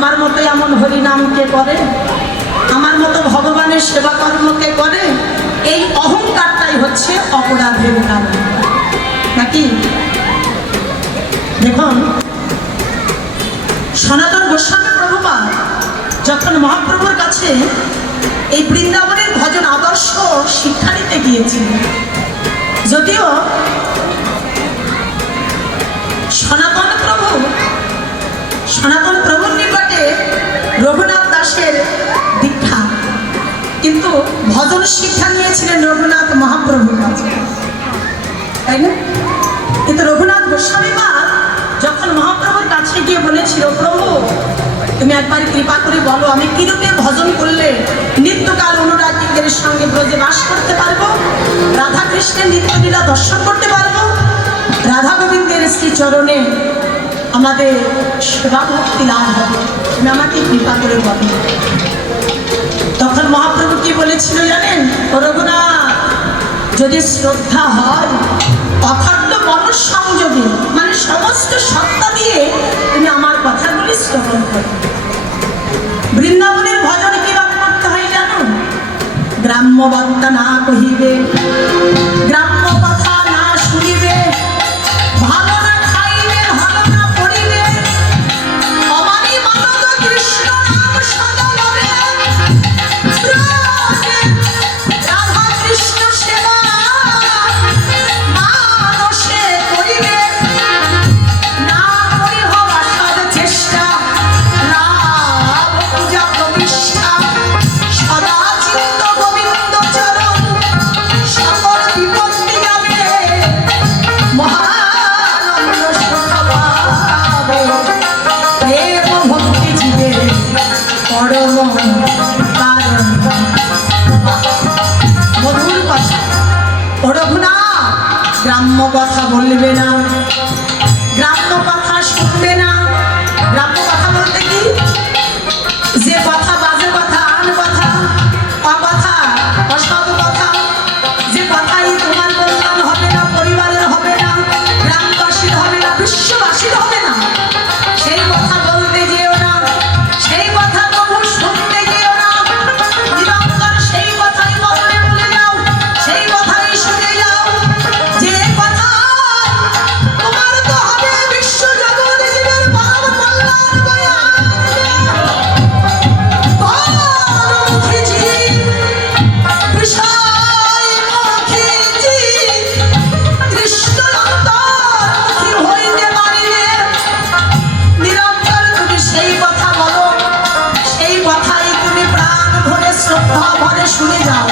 আমার মতো এমন হরিনাম কে করে, আমার মতো ভগবানের সেবা কর্ম কে করে? এই অহংকারটাই হচ্ছে অপরাধের কারণ, নাকি? দেখুন, সনাতন গোস্বামী প্রভুপাদ যখন মহাপ্রভুর কাছে এই বৃন্দাবনের ভজন আদর্শ শিক্ষা নিতে গিয়েছিলেন, যদিও সনাতন প্রভুর নিকটে রঘুনাথ দাসের দীক্ষা, কিন্তু ভজন শিক্ষা নিয়েছিলেন রঘুনাথ মহাপ্রভুর কাছে, তাই না? কিন্তু রঘুনাথ গোস্বামীপাদ যখন মহাপ্রভুর কাছে গিয়ে বলেছিল, প্রভু তুমি একবার কৃপা করে বলো আমি কিরূপে ভজন করলে নিত্যকাল অনুরাগীদের সঙ্গে ব্রজে বাস করতে পারবো, রাধা কৃষ্ণের নিত্যলীলা দর্শন করতে পারবো, রাধা গোবিন্দের শ্রীচরণে আমাদের সেবা ভক্তি লাভ হবে, তুমি আমাকে কৃপা করে বলো। তখন মহাপ্রভু কি বলেছিল জানেন? রঘুনাথ, যদি শ্রদ্ধা হয় অখাদ্য মনঃসংযোগে, মানে সমস্ত সত্তা দিয়ে তুমি আমার কথাগুলি শ্রবণ করো। বৃন্দাবনের ভজন কিভাবে করতে হয় জানো? গ্রাম্য বার্তা না কহিবে, গ্রাম্য কথা না শুনিবে, ভালো না খাইবে, ভালো না পড়িবে, অমানি মানব কৃষ্ণ নাম সদা লবে, রাধা কৃষ্ণ সেবা মানসে করিবে, না করি হওয়া সদ চেষ্টা, লাভ পূজা প্রতিষ্ঠা, সদা চিত্ত গোবিন্দ চরণ, সকল বিপত্তি যাবে, মহানন্দ সুখ পাবে, প্রেম ভক্তি জীবে পরম কারণ। মধুর কথা। রঘুনাথ, গ্রাম্য কথা বলবে না, গ্রাম্য কথা শুনবে না। গ্রাম্য কথা বলতে কি? যে কথা বাজে কথা, আন কথা, অকথা, অসৎ কথা, যে কথাই তোমার কল্যাণ হবে না, পরিবারের হবে না, গ্রামবাসীর হবে না, বিশ্ববাসীর হবে না, সেই কথা বলতে যেও না, সেই কথা প্রভু শুনতে যেও না। নিরন্তর সেই কথাই মনে বলে যাও, সেই কথাই শুনে যাও, যে কথা তোমার তো হবে বিশ্ব জগৎ জীবের পরম কল্যাণ বয়ে আনবে। পরমুখী জীব, বিষয়মুখী জীব, কৃষ্ণ অন্তর্মুখী হইতে পারিবে। নিরন্তর তুমি সেই কথা বলো, সেই কথাই তুমি প্রাণ ভরে শ্রদ্ধা ভরে শুনে যাও,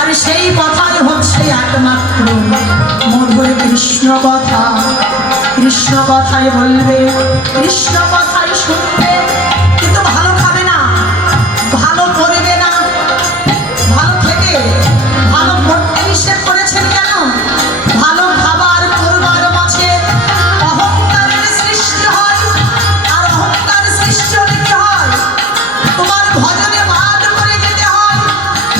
আর সেই কথাই হচ্ছে একমাত্র মধুর কৃষ্ণ কথা। কৃষ্ণ কথাই বলবে, কৃষ্ণ কথাই শুনবে, কিন্তু ভালো খাবে না, ভালো করবে না। ভালো থেকে ভালো করতে নিষেধ করেছেন কেন? ভালো খাবার করবার মাঝে অহংকারের সৃষ্টি হয়, আর অহংকার সৃষ্টি হলে কি হয়? তোমার ভজনে বাদ করে যেতে হয়।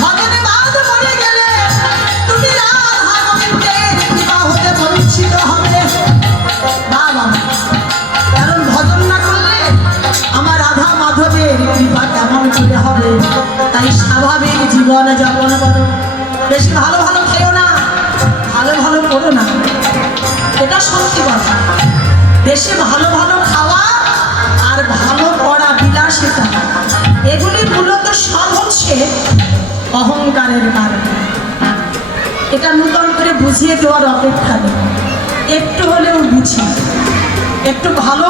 ভজনে বাদ করে গেলে তুমি রাধা গোবিন্দের কৃপা হতে বঞ্চিত হবে। বাবা, কারণ ভজন না করলে আমার রাধা মাধবের কৃপা কেমন করে হবে? তাই স্বাভাবিক জীবন যাপন করো, বেশি ভালো ভালো খেও না, ভালো ভালো করো না, এটা সত্যি কথা। বেশি ভালো ভালো খাওয়া আর ভালো পড়া, বিলাসিতা, এগুলি মূলত সব হচ্ছে অহংকারের কারণ। এটা নূতন করে বুঝিয়ে দেওয়ার অপেক্ষা নেই, একটু হলেও বুঝি। একটু ভালো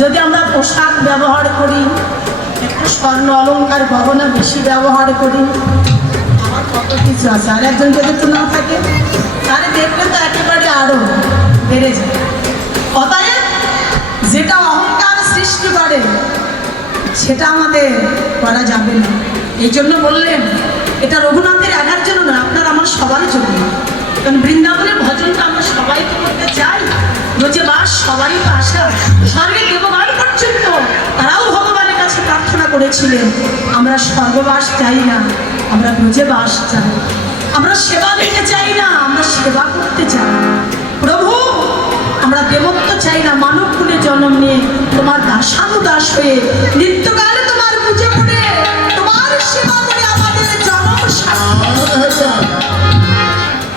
যদি আমরা পোশাক ব্যবহার করি, একটু স্বর্ণ অলংকার গহনা বেশি ব্যবহার করি, আমার কত কিছু আছে, আর একজন যদি একটু না থাকে তাহলে দেখলে তো একেবারে আরো বেড়ে যায়। অতএব যেটা অহংকার সৃষ্টি করে সেটা আমাদের করা যাবে না। এই জন্য বললেন এটা রঘুনাথের একার জন্য না, আপনার আমার সবার জন্য। কারণ বৃন্দাবনের ভজনটা আমরা সবাই করতে চাই, রোজে বাস সবারই তো আশা। স্বর্গে দেবগণ পর্যন্ত তারাও ভগবানের কাছে প্রার্থনা করেছিলেন, আমরা স্বর্গবাস চাই না, আমরা রোজে বাস চাই। আমরা সেবা দিতে চাই না, আমরা সেবা করতে চাই। প্রভু, আমরা দেবত্ব চাই না, মানব কুলে জন্ম নিয়ে তোমার দাসানুদাস হয়ে নিত্যকালে তোমার পুজো করে তোমার সেবা করে আমাদের জন্ম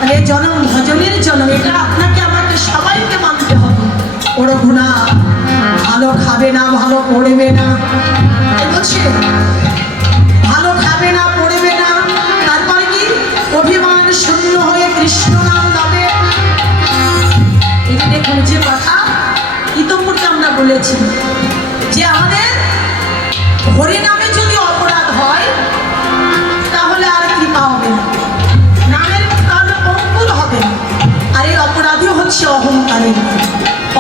আরে জনম ভজনের জন্ম, এটা আপনাকে আমাকে সবাইকে মানতে হবে। ওর গুণা ভালো খাবে না, ভালো পড়বে না, বলছে ভালো খাবে না, পড়বে না, তারপরে কি অভিমান শূন্য হয়ে কৃষ্ণ নাম গাবে। এই যে দেখুন যে কথা ইতোমধ্যে আমরা বলেছি যে আমাদের হরি নামে যদি অপরাধ হয় তাহলে আর কৃপা হবে না, নামের তাহলে অঙ্কুর হবে না। আর এই অপরাধী হচ্ছে অহংকারের।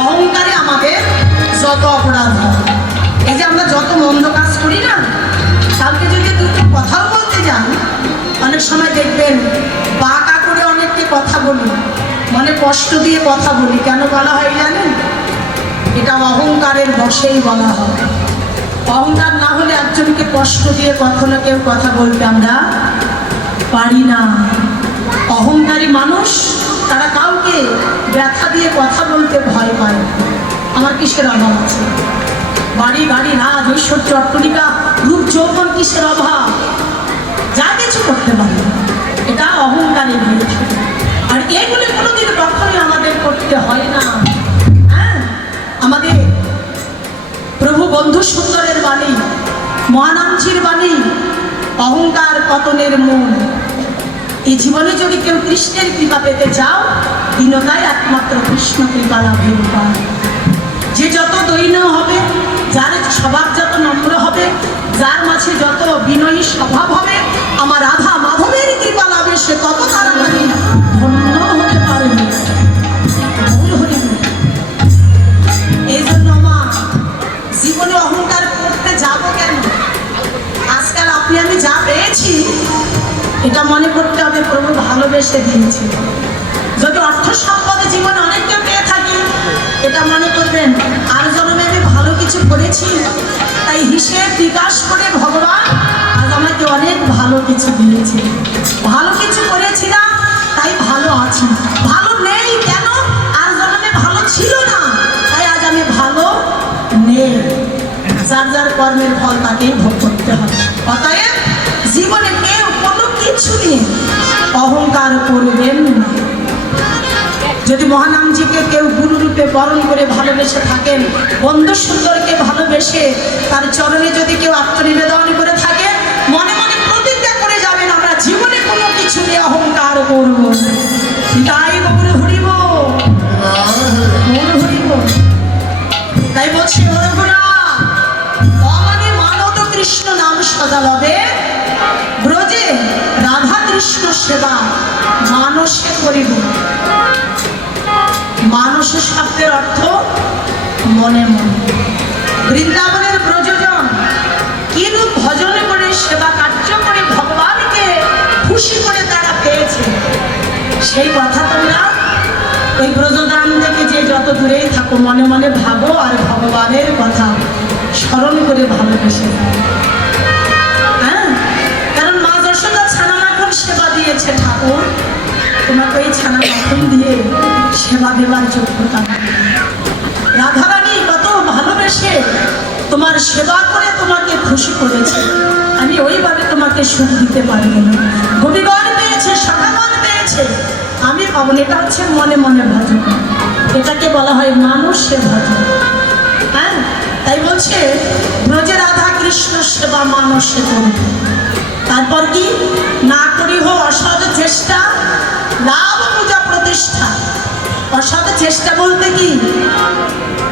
অহংকারে আমাদের যত অপরাধ হয়, এই যে আমরা যত মন্দ কাজ করি না, কাউকে যদি দুটো কথাও বলতে যান, অনেক সময় দেখবেন বাঁকা করে অনেককে কথা বলি, মনে কষ্ট দিয়ে কথা বলি। কেন বলা হয় জানেন? এটা অহংকারের বশেই বলা হয়। অহংকার না হলে একজনকে কষ্ট দিয়ে কখনো কেউ কথা বলতে আমরা পারি না। অহংকারী মানুষ তারা কাউকে ব্যথা দিয়ে কথা বলতে ভয় পায়। আমার কিসের অভাব আছে? বাড়ি গাড়ি রাজ ঐশ্বর্য অট্টলিকা রূপ যৌবন কিসের অভাব? যা কিছু করতে পারি, এটা অহংকারী হয়ে থাকে। আর এগুলি কোনোদিন কখনোই আমাদের করতে হয় না। হ্যাঁ, আমাদের প্রভু বন্ধু সুন্দরের বাণী, মহানামজির বাণী, অহংকার পতনের মূল। এই জীবনে যদি কেউ কৃষ্ণের কৃপা পেতে চাও, দীনতাই একমাত্র কৃষ্ণ কৃপা লাভের উপায়। যে যত দৈন্য হবে, যার স্বভাব যত নম্র হবে, যার মাঝে যত বিনয়ী স্বভাব হবে, আমার রাধা মাধবের কৃপা লাভে সে তত তাড়াতাড়ি ধন্য হতে পারবে। এই জন্য মা জীবনে অহংকার করতে যাবো কেন? আজকাল আপনি আমি যা পেয়েছি এটা মনে করতে হবে প্রভু ভালোবেসে দিয়েছে। যদি অর্থ সম্পদে জীবনে অনেক কেউ পেয়ে থাকি, এটা মনে করবেন আর জন্মে আমি ভালো কিছু করেছি, তাই হিসেব বিকাশ করে ভগবান আজ আমাকে অনেক ভালো কিছু দিয়েছে। ভালো কিছু করেছিলাম তাই ভালো আছি। ভালো নেই কেন? আর জন্মে ভালো ছিল না, তাই আজ আমি ভালো নেই। যার যার কর্মের ফল তাকেই ভোগ করতে হবে। অতএব জীবনে কেউ কোনো কিছু নিয়ে অহংকার করবেন না। যদি মহানামজিকে কেউ গুরুরূপে বরণ করে ভালোবেসে থাকেন, বন্ধু সুন্দরকে ভালোবেসে তার চরণে যদি কেউ আত্মনিবেদন করে থাকে, মনে মনে প্রতিজ্ঞা করে যাবেন আমরা জীবনে কোনো কিছু নিয়ে অহংকার করব। তাই গৌর হরিব, গৌর হরিব। তাই বলছি ওরগুনা অমানে মানত কৃষ্ণ নাম সদা লবে, ব্রজে রাধা কৃষ্ণ সেবা মানসে করিব। মানস শব্দের অর্থ মনে মনে। বৃন্দাবনের ব্রজজন কিরূপ ভজন করে সেবা কার্য করে ভগবানকে খুশি করে তারা পেয়েছে, সেই কথা তোমরা ওই ব্রজধাম থেকে যে যত দূরেই থাকো মনে মনে ভাবো আর ভগবানের কথা স্মরণ করে ভালোবেসে। হ্যাঁ, কারণ মা যশোদা ছানা মাখন সেবা দিয়েছে ঠাকুর, তোমাকে ওই ছানা মাখন দিয়ে সেবা দেওয়ার যোগ্যতা। রাধারানী কত ভালোবেসে তোমার সেবা করে তোমাকে খুশি করেছে, আমি ওইভাবে তোমাকে সুখ দিতে পারবো না। গোপীগণ পেয়েছে, সখাগণ পেয়েছে, আমি পাবো না। এটা হচ্ছে মনে মনে ভজন, এটাকে বলা হয় মানুষের ভজন। হ্যাঁ, তাই বলছে ব্রজে রাধা কৃষ্ণ সেবা মানুষে করবে। তারপর কি না করিহ অসৎ চেষ্টা, লাভ পূজা প্রতিষ্ঠা। অসৎ চেষ্টা বলতে কি?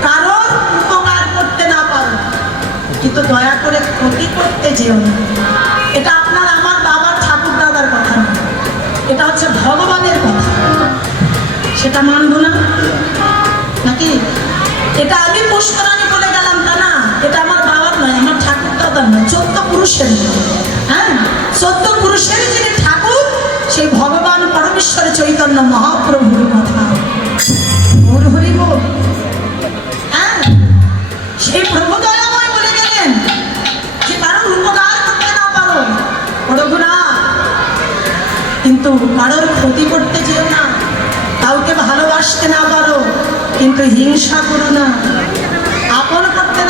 কারোর উপকার করতে না পারো কিন্তু দয়া করে ক্ষতি করতে যেও না। এটা আপনার আমার বাবার ঠাকুর দাদার কথা না, এটা হচ্ছে ভগবানের কথা। সেটা মানব না নাকি? এটা আমি পুষ্করানি বলে গেলাম তা না, এটা আমার বাবার নয়, আমার ঠাকুর দাদার নয়, 14 পুরুষের। হ্যাঁ, 14 পুরুষের যিনি ঠাকুর, সেই ভগবান পরমেশ্বর চৈতন্য মহাপ্রভুর কথা। ওর হরি বল। হ্যাঁ, সেই প্রভু দয়াময় বলে গেলেন যে কারোর উপকার করতে না পারো করবো না, কিন্তু কারোর ক্ষতি করতে যেও না। কাউকে ভালোবাসতে না পারো কিন্তু হিংসা করো না। আপন করতে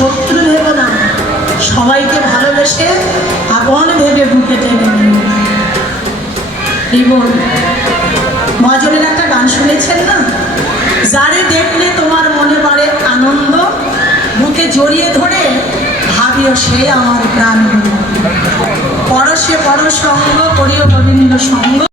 শত্রু ভেবো না, সবাইকে ভালোবেসে আপন ভেবে বুকে টেনে নিও। বিমল মহাজনের একটা গান শুনেছেন না, যারে দেখলে তোমার মনে পড়ে আনন্দ, বুকে জড়িয়ে ধরে ভাবিও সে আমার প্রাণ। পরশে পরসঙ্গ করিও গোবিন্দ সঙ্গ।